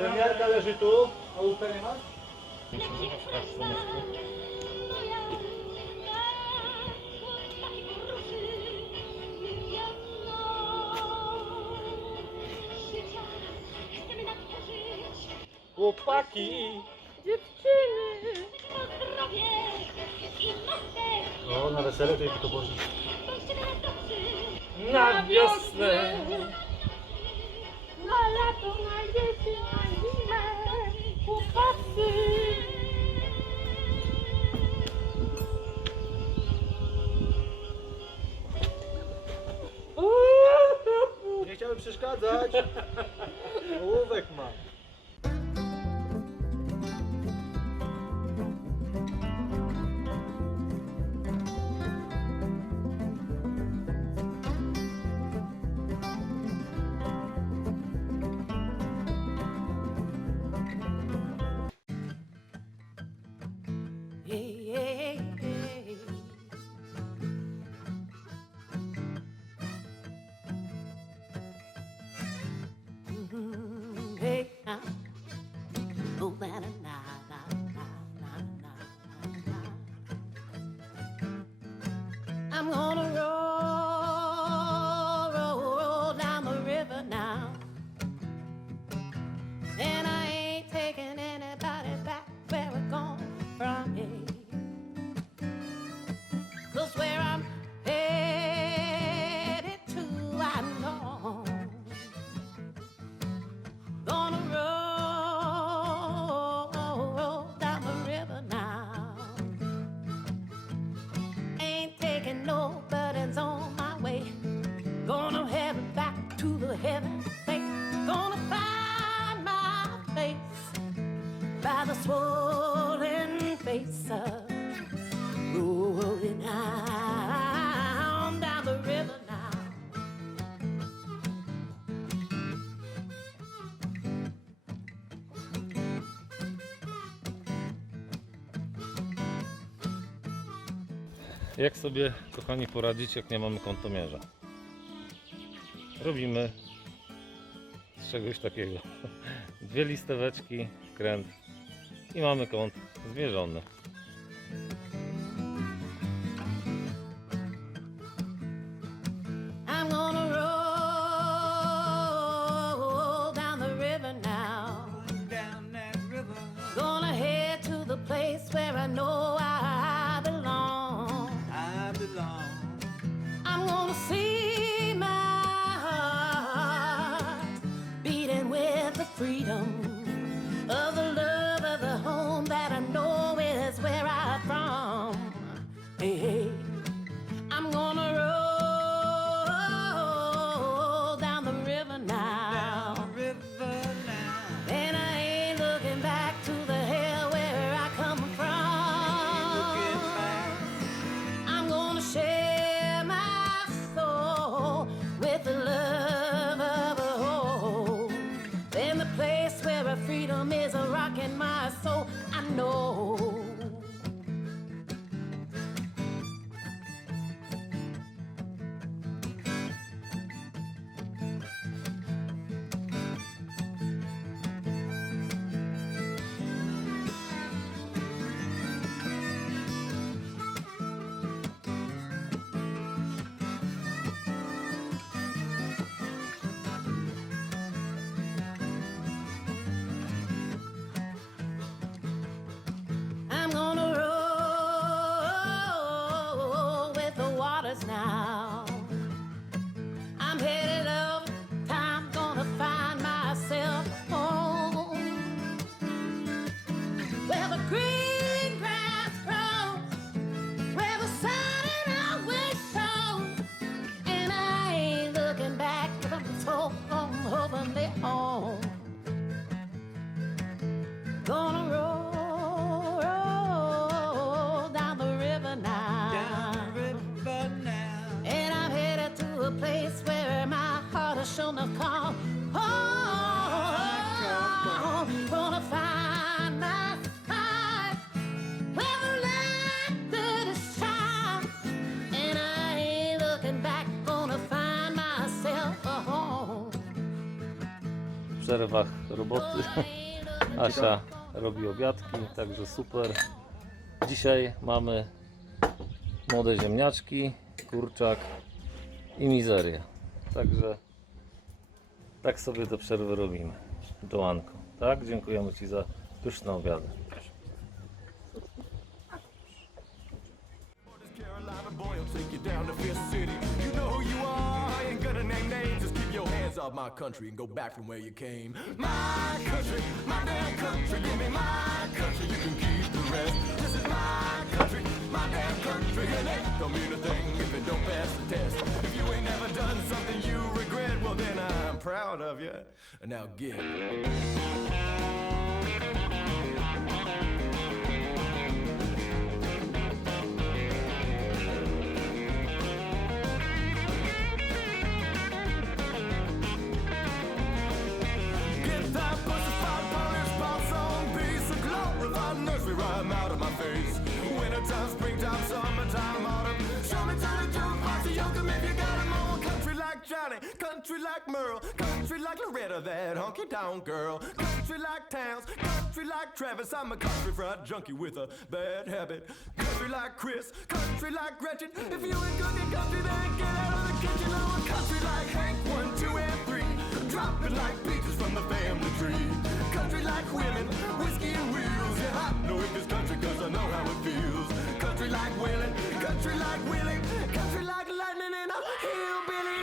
Miarka leży tu, a łupę nie masz? Chłopaki! Dziewczyny! O, na wesele to jakby to boże. Na wiosnę! Na lato! Nie chciałem przeszkadzać. Ołówek ma. Jak sobie, kochani, poradzić, jak nie mamy kątomierza? Robimy z czegoś takiego. Dwie listeweczki, kręt i mamy kąt zmierzony. gonna call. Oh, gonna find my where the light could shine. And I ain't looking back. Gonna find myself a home. W przerwach roboty Asia robi obiadki, także super. Dzisiaj mamy młode ziemniaczki, kurczak i mizerię. Także tak sobie te przerwy robimy. Joanko. Tak? Dziękujemy Ci za pyszne obiady. Off my country and go back from where you came. My country, my damn country, give me my country, you can keep the rest. This is my country, my damn country, and it don't mean a thing if it don't pass the test. If you ain't never done something you proud of you. Now get. Nursery rhyme out of my face. Wintertime, springtime, summertime, autumn. Show me time to do lots if you got 'em on country like Johnny country like Merle, country like Loretta, that honky down girl. Country like Towns, country like Travis. I'm a country fried junkie with a bad habit. Country like Chris, country like Gretchen. If you ain't cooking country, then get out of the kitchen. I'm a country like Hank, one, two, and three. Dropping like peaches from the family tree. Country like women, whiskey and wheels. Yeah, I know it is country cause I know how it feels. Country like Waylon, country like Willie. Country like lightning and a hillbilly.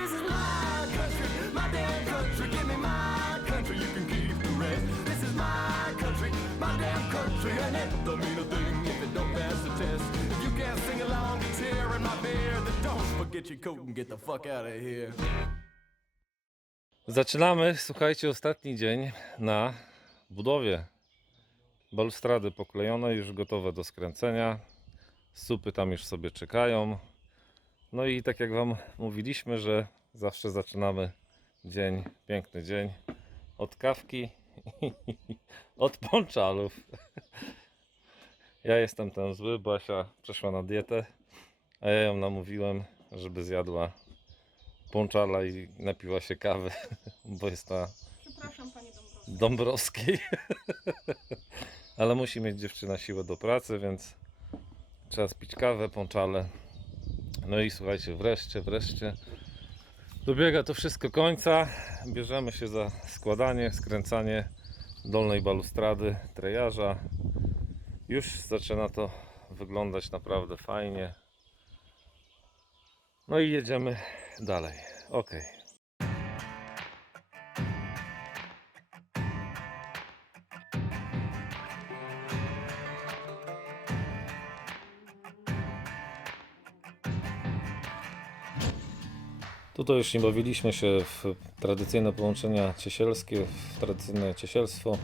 Zaczynamy, słuchajcie, ostatni dzień na budowie. Balustrady poklejone, już gotowe do skręcenia. Supy tam już sobie czekają. No i tak jak Wam mówiliśmy, że zawsze zaczynamy dzień, piękny dzień od kawki od ponczalów. Ja jestem ten zły, Basia przeszła na dietę, a ja ją namówiłem, żeby zjadła ponczala i napiła się kawy, bo jest na Przepraszam, panie Dąbrowski. Dąbrowskiej. Ale musi mieć dziewczyna siłę do pracy, więc trzeba spić kawę, ponczale. No i słuchajcie, wreszcie, wreszcie dobiega to wszystko końca. Bierzemy się za składanie, skręcanie dolnej balustrady, trejarza. Już zaczyna to wyglądać naprawdę fajnie. No i jedziemy dalej. Ok. Tutaj już nie bawiliśmy się w tradycyjne połączenia ciesielskie, w tradycyjne ciesielstwo.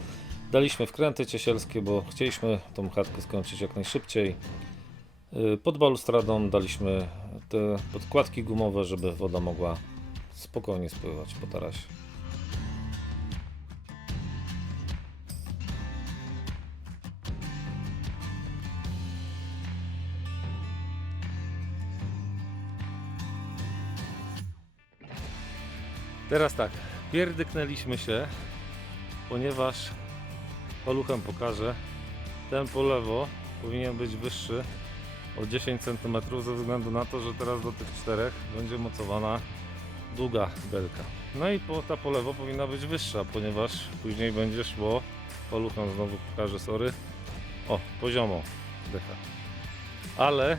Daliśmy wkręty ciesielskie, bo chcieliśmy tą chatkę skończyć jak najszybciej. Y, Pod balustradą daliśmy te podkładki gumowe, żeby woda mogła spokojnie spływać po tarasie. Teraz tak, pierdyknęliśmy się, ponieważ paluchem pokażę, ten po lewo powinien być wyższy o 10 cm ze względu na to, że teraz do tych czterech będzie mocowana długa belka. No i po, ta po lewo powinna być wyższa, ponieważ później będzie szło, paluchem znowu pokażę, sorry, o, poziomo decha. Ale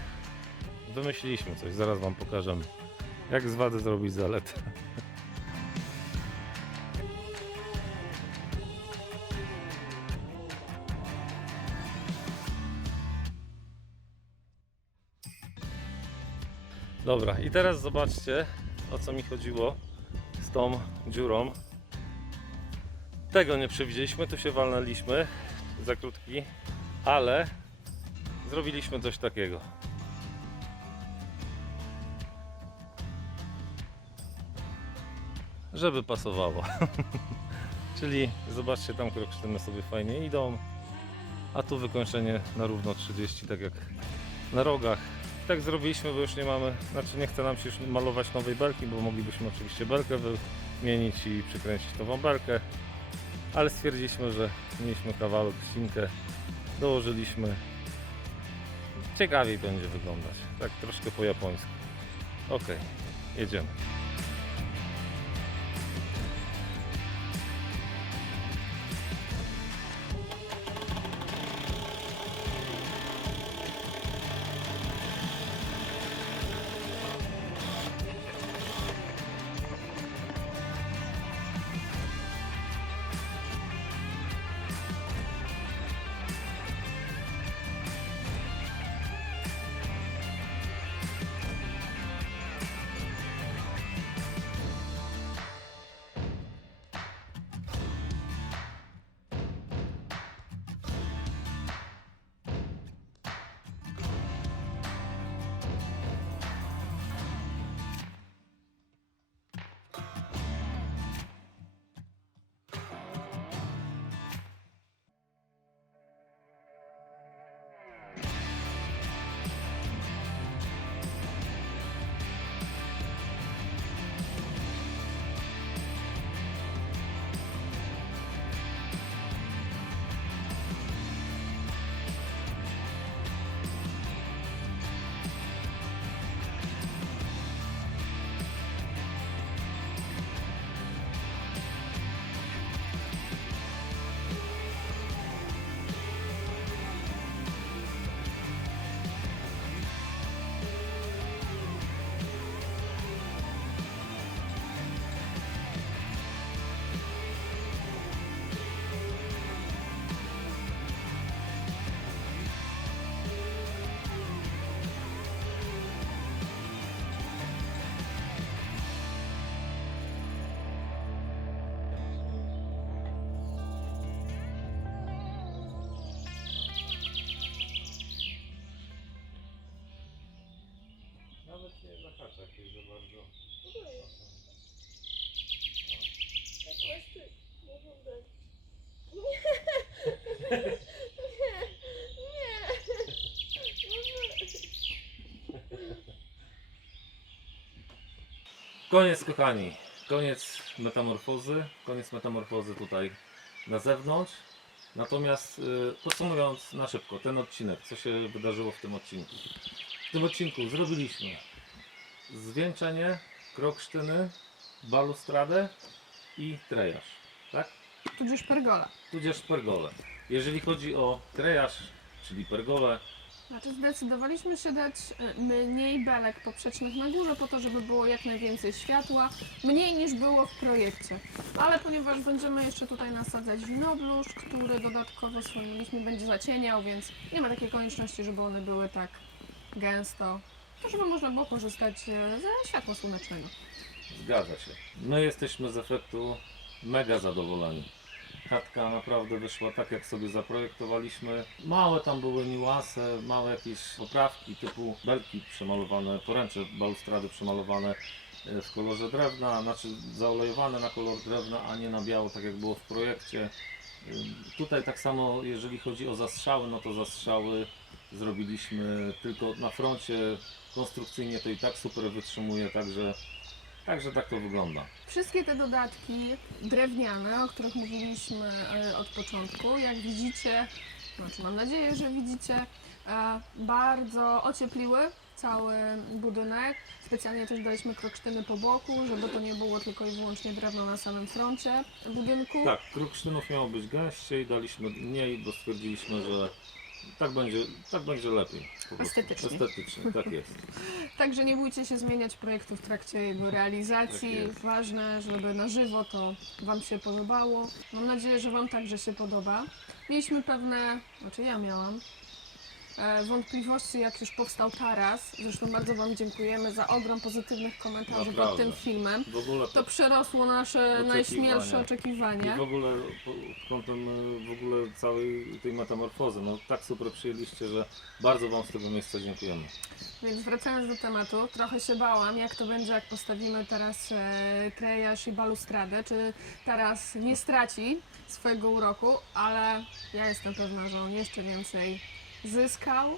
wymyśliliśmy coś, zaraz Wam pokażemy. Jak z wady zrobić zaletę. Dobra, i teraz zobaczcie o co mi chodziło z tą dziurą. Tego nie przewidzieliśmy, tu się walnęliśmy za krótki, ale zrobiliśmy coś takiego. Żeby pasowało. Czyli zobaczcie, tam kroksztyny sobie fajnie idą, a tu wykończenie na równo 30, tak jak na rogach. Tak zrobiliśmy, bo już nie mamy, znaczy nie chce nam się już malować nowej belki, bo moglibyśmy oczywiście belkę wymienić i przykręcić nową belkę. ale stwierdziliśmy, że mieliśmy kawałek, ścinkę, dołożyliśmy. Ciekawiej będzie wyglądać, tak troszkę po japońsku. Ok, jedziemy. Koniec kochani, koniec metamorfozy, koniec metamorfozy tutaj na zewnątrz. Natomiast y, podsumowując na szybko ten odcinek, co się wydarzyło w tym odcinku. W tym odcinku zrobiliśmy zwieńczenie, kroksztyny, balustradę i trejaż, tak? Tudzież pergola. Tudzież pergolę. Jeżeli chodzi o trejaż, czyli pergolę, Znaczy zdecydowaliśmy się dać y, mniej belek poprzecznych na górze po to, żeby było jak najwięcej światła, mniej niż było w projekcie. Ale ponieważ będziemy jeszcze tutaj nasadzać winobluszcz, który dodatkowo wspomnieliśmy będzie zacieniał, więc nie ma takiej konieczności, żeby one były tak gęsto, to żeby można było korzystać e, ze światła słonecznego. Zgadza się. My jesteśmy z efektu mega zadowoleni. Chatka naprawdę wyszła tak, jak sobie zaprojektowaliśmy. Małe tam były niuanse, małe jakieś poprawki typu belki przemalowane, poręcze balustrady przemalowane e, w kolorze drewna, znaczy zaolejowane na kolor drewna, a nie na biało, tak jak było w projekcie. Ym, Tutaj tak samo, jeżeli chodzi o zastrzały, no to zastrzały zrobiliśmy tylko na froncie. Konstrukcyjnie to i tak super wytrzymuje, także, także tak to wygląda. Wszystkie te dodatki drewniane, o których mówiliśmy e, od początku, jak widzicie, znaczy mam nadzieję, że widzicie, e, bardzo ociepliły cały budynek. Specjalnie też daliśmy kroksztyny po boku, żeby to nie było tylko i wyłącznie drewno na samym froncie budynku. Tak, kruksztynów miało być gęściej, daliśmy mniej, bo stwierdziliśmy, że tak będzie, tak będzie lepiej. po prostu. Estetycznie. Estetycznie, tak jest. Także nie bójcie się zmieniać projektu w trakcie jego realizacji. Tak jest. Ważne, żeby na żywo to Wam się podobało. Mam nadzieję, że Wam także się podoba. Mieliśmy pewne, znaczy ja miałam, wątpliwości, jak już powstał taras. Zresztą bardzo Wam dziękujemy za ogrom pozytywnych komentarzy pod Naprawdę. tym filmem. W ogóle To przerosło nasze Oczekiwania. najśmielsze i oczekiwania. w ogóle po- pod kątem y, w ogóle całej tej metamorfozy, no tak super przyjęliście, że bardzo Wam z tego miejsca dziękujemy. Więc wracając do tematu, trochę się bałam, jak to będzie, jak postawimy teraz e, i balustradę, czy teraz nie straci swojego uroku, ale ja jestem pewna, że on jeszcze więcej zyskał,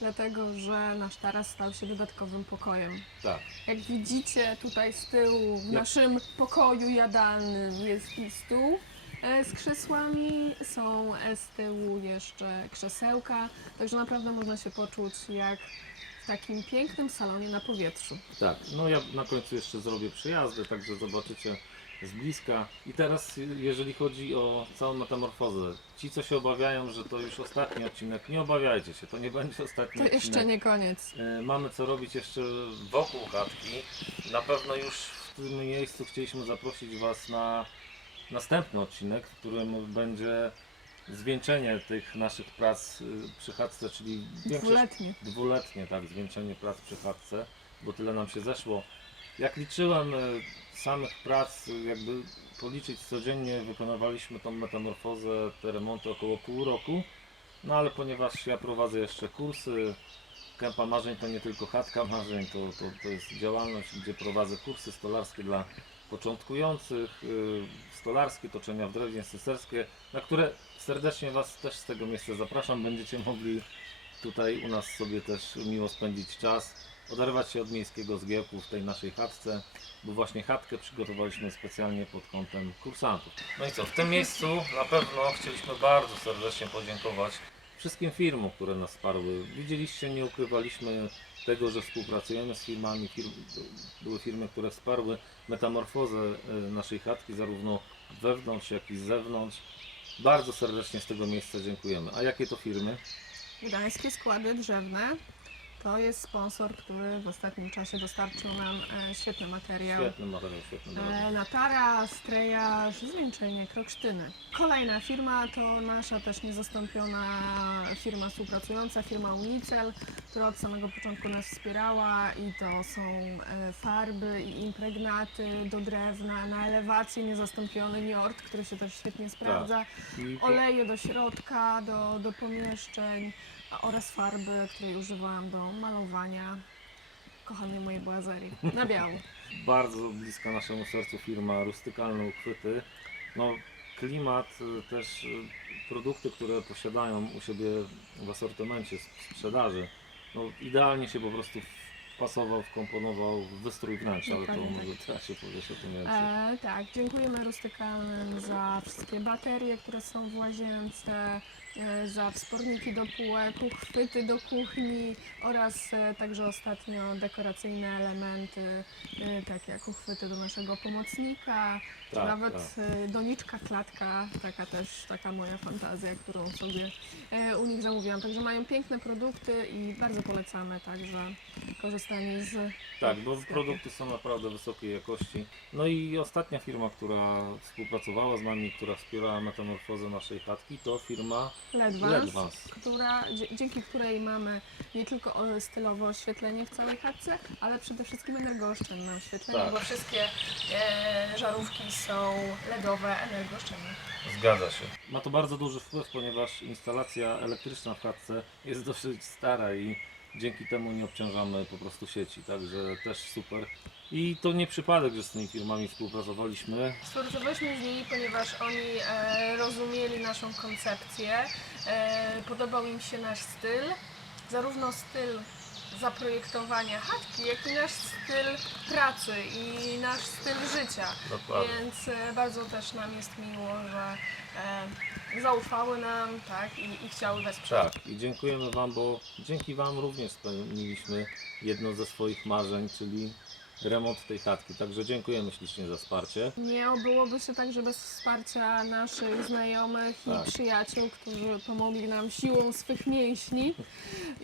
dlatego że nasz taras stał się dodatkowym pokojem. Tak, Jak widzicie tutaj z tyłu, w naszym pokoju jadalnym jest i stół e, z krzesłami, są e, z tyłu jeszcze krzesełka, także naprawdę można się poczuć jak w takim pięknym salonie na powietrzu. Tak, no ja na końcu jeszcze zrobię przejazdy, także zobaczycie z bliska. I teraz jeżeli chodzi o całą metamorfozę, ci co się obawiają, że to już ostatni odcinek, nie obawiajcie się, to nie będzie ostatni To odcinek. jeszcze nie koniec. E, Mamy co robić jeszcze wokół chatki. Na pewno już w tym miejscu chcieliśmy zaprosić Was na następny odcinek, w którym będzie zwieńczenie tych naszych prac y, przy chatce, czyli większość Dwuletnie. dwuletnie, tak, zwieńczenie prac przy chatce, bo tyle nam się zeszło. Jak liczyłem e, samych prac, jakby policzyć codziennie, wykonywaliśmy tą metamorfozę, te remonty około pół roku. No ale ponieważ ja prowadzę jeszcze kursy, Kępa Marzeń to nie tylko chatka marzeń, to, to, to jest działalność, gdzie prowadzę kursy stolarskie dla początkujących, y, stolarskie, toczenia w drewnie, systerskie, na które serdecznie Was też z tego miejsca zapraszam. Będziecie mogli tutaj u nas sobie też miło spędzić czas, oderwać się od miejskiego zgiełku w tej naszej chatce, bo właśnie chatkę przygotowaliśmy specjalnie pod kątem kursantów. No i co, w tym miejscu na pewno chcieliśmy bardzo serdecznie podziękować wszystkim firmom, które nas wsparły. Widzieliście, nie ukrywaliśmy tego, że współpracujemy z firmami. Firm, były firmy, które wsparły metamorfozę e, naszej chatki, zarówno wewnątrz, jak i z zewnątrz. Bardzo serdecznie z tego miejsca dziękujemy. A jakie to firmy? Gdańskie Składy Drzewne to jest sponsor, który w ostatnim czasie dostarczył nam e, świetny materiał. Świetny materiał, świetny E, materiał. Natara, Strejarz, Zwieńczenie, Kroksztyny. Kolejna firma to nasza też niezastąpiona firma współpracująca, firma Unicel, która od samego początku nas wspierała i to są e, farby i impregnaty do drewna, na elewację niezastąpiony Niort, który się też świetnie sprawdza, I po- oleje do środka, do, do pomieszczeń oraz farby, której używałam do malowania. Kochanie moje błazerii. Na biało. bardzo bliska naszemu sercu firma Rustykalne Uchwyty. No, klimat, y, też y, produkty, które posiadają u siebie w asortymencie, sprzedaży, no, idealnie się po prostu wpasował, wkomponował w wystrój wnętrza, ale to może teraz się powiesz o tym więcej. E, tak, dziękujemy Rustykalnym za wszystkie baterie, które są w łazience, za wsporniki do półek, uchwyty do kuchni oraz e, także ostatnio dekoracyjne elementy, e, takie jak uchwyty do naszego pomocnika, czy Tak, nawet tak. e, doniczka, klatka, taka też taka moja fantazja, którą sobie e, u nich zamówiłam. Także mają piękne produkty i bardzo polecamy także korzystanie z Tak, bo produkty są naprawdę wysokiej jakości. No i ostatnia firma, która współpracowała z nami, która wspierała metamorfozę naszej chatki, to firma Ledvans, która, dzięki której mamy nie tylko o- stylowe oświetlenie w całej chatce, ale przede wszystkim energooszczędne oświetlenie, Tak. bo wszystkie e, żarówki są LEDowe, energooszczędne. Zgadza się. Ma to bardzo duży wpływ, ponieważ instalacja elektryczna w chatce jest dosyć stara i dzięki temu nie obciążamy po prostu sieci, także też super. I to nie przypadek, że z tymi firmami współpracowaliśmy. Współpracowaliśmy z nimi, ponieważ oni e, rozumieli naszą koncepcję, e, podobał im się nasz styl, zarówno styl zaprojektowania chatki, jak i nasz styl pracy i nasz styl życia. Dokładnie. Więc e, bardzo też nam jest miło, że e, zaufały nam tak, i, i chciały wesprzeć. Tak, i dziękujemy Wam, bo dzięki Wam również spełniliśmy jedno ze swoich marzeń, czyli remont tej chatki. Także dziękujemy ślicznie za wsparcie. Nie obyłoby się także bez wsparcia naszych znajomych Tak. i przyjaciół, którzy pomogli nam siłą swych mięśni.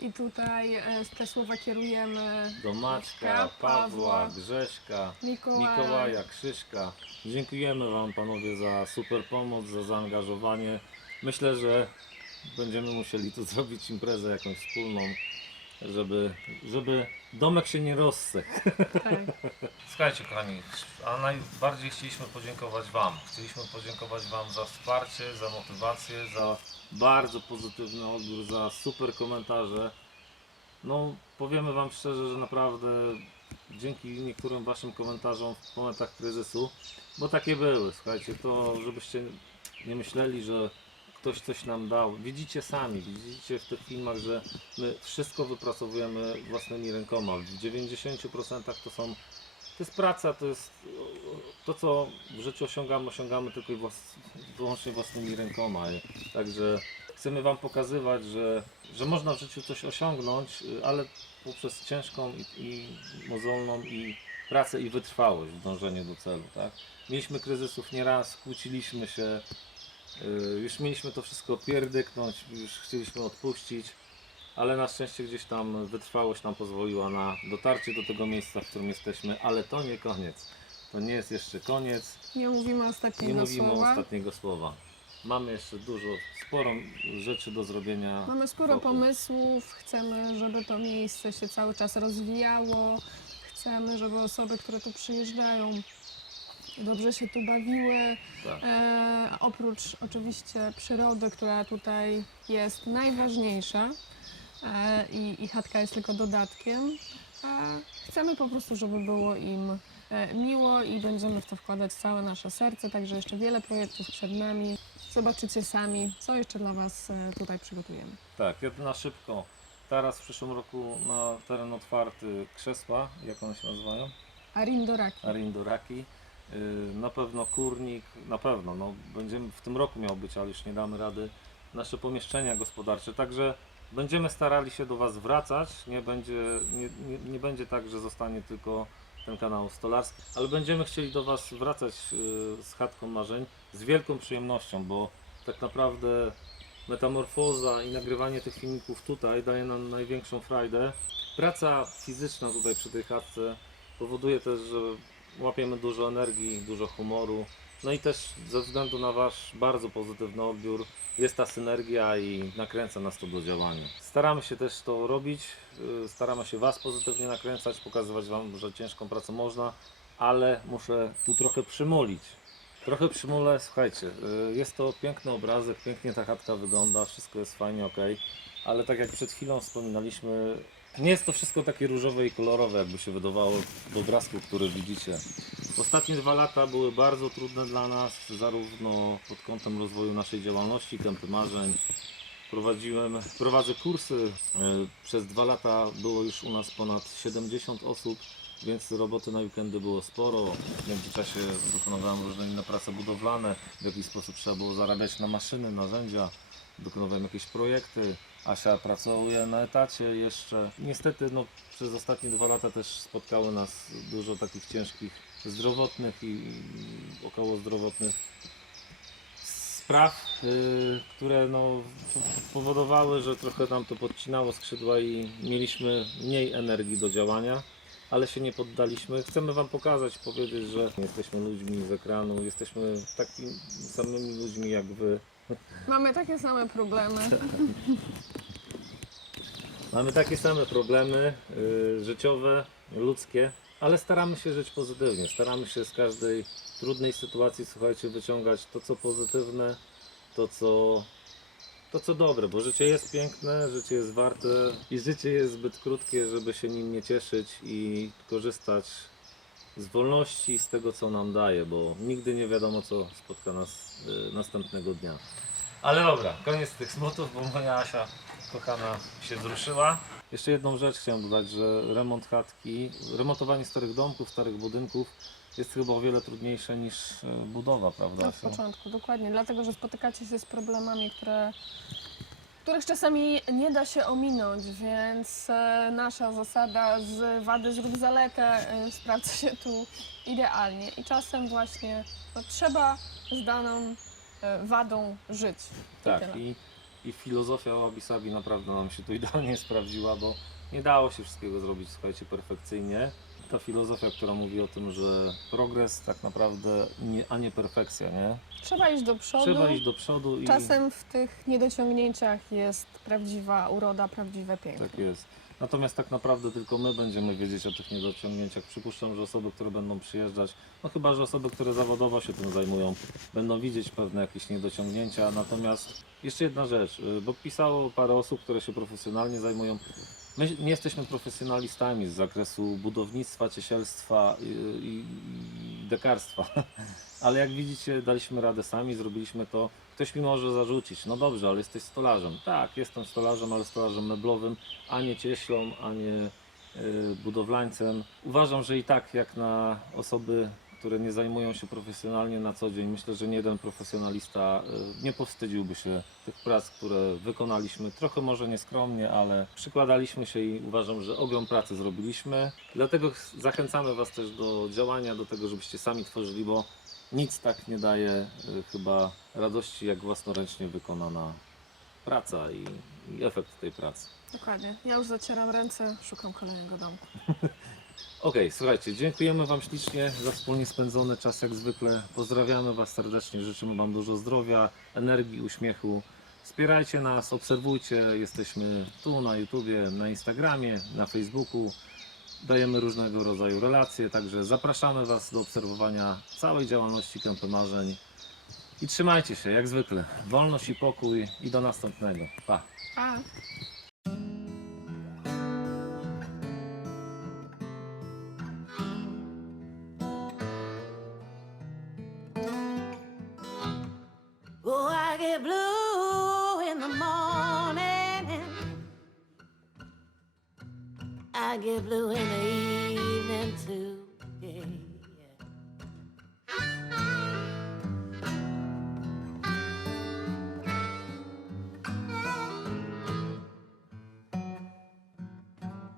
I tutaj e, te słowa kierujemy Do Maćka, Pawła, Pawła, Grześka, Mikołaja. Mikołaja, Krzyśka. Dziękujemy Wam panowie za super pomoc, za zaangażowanie. Myślę, że będziemy musieli tu zrobić imprezę jakąś wspólną, żeby, żeby domek się nie rozsechł. Tak. Słuchajcie kochani, a najbardziej chcieliśmy podziękować Wam. Chcieliśmy podziękować Wam za wsparcie, za motywację, za bardzo pozytywny odbiór, za super komentarze. No powiemy Wam szczerze, że naprawdę dzięki niektórym Waszym komentarzom w momentach kryzysu, bo takie były, słuchajcie, to żebyście nie myśleli, że ktoś coś nam dał. Widzicie sami, widzicie w tych filmach, że my wszystko wypracowujemy własnymi rękoma. W 90% to są to jest praca, to jest to, co w życiu osiągamy, osiągamy tylko i wyłącznie własnymi rękoma. Także chcemy Wam pokazywać, że, że można w życiu coś osiągnąć, ale poprzez ciężką i, i mozolną i pracę i wytrwałość w dążeniu do celu. Tak? Mieliśmy kryzysów nieraz, kłóciliśmy się, już mieliśmy to wszystko pierdyknąć, już chcieliśmy odpuścić, ale na szczęście gdzieś tam wytrwałość nam pozwoliła na dotarcie do tego miejsca, w którym jesteśmy, ale to nie koniec. To nie jest jeszcze koniec. Nie mówimy Nie ostatniego mówimy słowa. ostatniego słowa. Mamy jeszcze dużo, sporo rzeczy do zrobienia. Mamy sporo wokół. pomysłów, chcemy, żeby to miejsce się cały czas rozwijało. Chcemy, żeby osoby, które tu przyjeżdżają, dobrze się tu bawiły. Tak. E, oprócz oczywiście przyrody, która tutaj jest najważniejsza e, i, i chatka jest tylko dodatkiem. E, chcemy po prostu, żeby było im e, miło i będziemy w to wkładać całe nasze serce, także jeszcze wiele projektów przed nami. Zobaczycie sami, co jeszcze dla Was e, tutaj przygotujemy. Tak, jedna na szybko. Teraz w przyszłym roku na teren otwarty krzesła, jak one się nazywają? Arindoraki. Arindoraki. Yy, Na pewno kurnik, na pewno, no będziemy w tym roku miał być, ale już nie damy rady. Nasze pomieszczenia gospodarcze, także będziemy starali się do Was wracać. Nie będzie, nie, nie, nie będzie tak, że zostanie tylko ten kanał stolarski, ale będziemy chcieli do Was wracać yy, z chatką marzeń z wielką przyjemnością, bo tak naprawdę metamorfoza i nagrywanie tych filmików tutaj daje nam największą frajdę. Praca fizyczna tutaj przy tej chatce powoduje też, że łapiemy dużo energii, dużo humoru. No i też ze względu na Wasz bardzo pozytywny odbiór jest ta synergia i nakręca nas to do działania. Staramy się też to robić, yy, staramy się Was pozytywnie nakręcać, pokazywać Wam, że ciężką pracą można, ale muszę tu trochę przymulić. Trochę przymulę, słuchajcie, yy, jest to piękny obrazek, pięknie ta chatka wygląda, wszystko jest fajnie, ok, ale tak jak przed chwilą wspominaliśmy, nie jest to wszystko takie różowe i kolorowe, jakby się wydawało w obrazku, który widzicie. Ostatnie dwa lata były bardzo trudne dla nas, zarówno pod kątem rozwoju naszej działalności, kępy marzeń. Prowadziłem, prowadzę kursy. e, Przez dwa lata było już u nas ponad 70 osób, więc roboty na weekendy było sporo. W międzyczasie wykonywałem różne inne prace budowlane, w jakiś sposób trzeba było zarabiać na maszyny, narzędzia. Wykonywałem jakieś projekty. Asia pracuje na etacie jeszcze. Niestety no, przez ostatnie dwa lata też spotkały nas dużo takich ciężkich zdrowotnych i około zdrowotnych spraw, y, które no, powodowały, że trochę nam to podcinało skrzydła i mieliśmy mniej energii do działania, ale się nie poddaliśmy. Chcemy Wam pokazać, powiedzieć, że jesteśmy ludźmi z ekranu, jesteśmy takimi samymi ludźmi jak Wy. Mamy takie same problemy. Mamy takie same problemy y, życiowe, ludzkie, ale staramy się żyć pozytywnie. Staramy się z każdej trudnej sytuacji, słuchajcie, wyciągać to, co pozytywne, to, co, to, co dobre, bo życie jest piękne, życie jest warte i życie jest zbyt krótkie, żeby się nim nie cieszyć i korzystać z wolności, z tego, co nam daje, bo nigdy nie wiadomo, co spotka nas y, następnego dnia. Ale dobra, koniec tych smutów, bo moja Asia kochana się wzruszyła. Jeszcze jedną rzecz chciałem dodać, że remont chatki, remontowanie starych domków, starych budynków jest chyba o wiele trudniejsze niż e, budowa, prawda? Od początku, dokładnie. Dlatego, że spotykacie się z problemami, które, których czasami nie da się ominąć, więc e, nasza zasada z wady zrób zalekę e, sprawdza się tu idealnie. I czasem właśnie no, trzeba z daną wadą żyć. Tak, i, i filozofia Wabi Sabi naprawdę nam się tu idealnie sprawdziła, bo nie dało się wszystkiego zrobić, słuchajcie, perfekcyjnie. Ta filozofia, która mówi o tym, że progres tak naprawdę, nie, a nie perfekcja, nie? Trzeba iść do przodu. Trzeba iść do przodu i... Czasem w tych niedociągnięciach jest prawdziwa uroda, prawdziwe piękno. Tak jest. Natomiast tak naprawdę tylko my będziemy wiedzieć o tych niedociągnięciach. Przypuszczam, że osoby, które będą przyjeżdżać, no chyba, że osoby, które zawodowo się tym zajmują, będą widzieć pewne jakieś niedociągnięcia. Natomiast jeszcze jedna rzecz, y, bo pisało parę osób, które się profesjonalnie zajmują. My nie jesteśmy profesjonalistami z zakresu budownictwa, ciesielstwa i dekarstwa. Ale jak widzicie, daliśmy radę sami, zrobiliśmy to. Ktoś mi może zarzucić, no dobrze, ale jesteś stolarzem. Tak, jestem stolarzem, ale stolarzem meblowym, a nie cieślą, a nie y, budowlańcem. Uważam, że i tak jak na osoby, które nie zajmują się profesjonalnie na co dzień. Myślę, że nie jeden profesjonalista y, nie powstydziłby się tych prac, które wykonaliśmy. Trochę może nieskromnie, ale przykładaliśmy się i uważam, że ogrom pracy zrobiliśmy. Dlatego ch- zachęcamy Was też do działania, do tego, żebyście sami tworzyli, bo nic tak nie daje y, chyba radości, jak własnoręcznie wykonana praca i, i efekt tej pracy. Dokładnie. Ja już zacieram ręce, szukam kolejnego domu. Okej, słuchajcie, dziękujemy Wam ślicznie za wspólnie spędzony czas jak zwykle. Pozdrawiamy Was serdecznie, życzymy Wam dużo zdrowia, energii, uśmiechu. Wspierajcie nas, obserwujcie, jesteśmy tu na YouTubie, na Instagramie, na Facebooku. Dajemy różnego rodzaju relacje, także zapraszamy Was do obserwowania całej działalności Kępy Marzeń. I trzymajcie się, jak zwykle. Wolność i pokój i do następnego. Pa! Pa! I get blue in the evening too.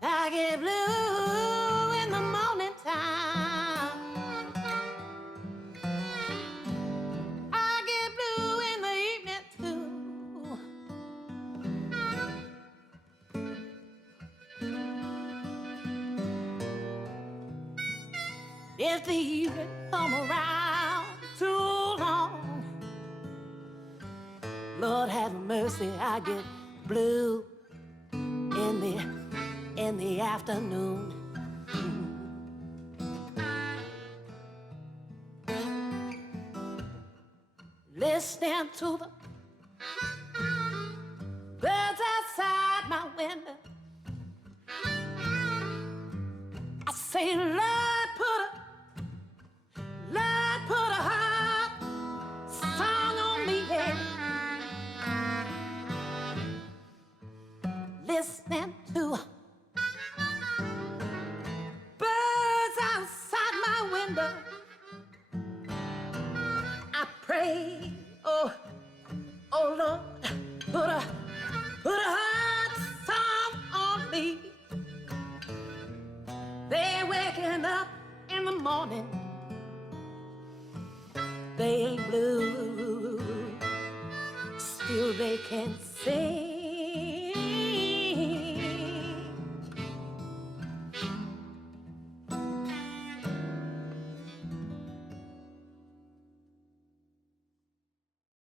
I get blue If the evening come around too long, Lord have mercy, I get blue in the in the afternoon. listening to the birds outside my window. I say, Lord,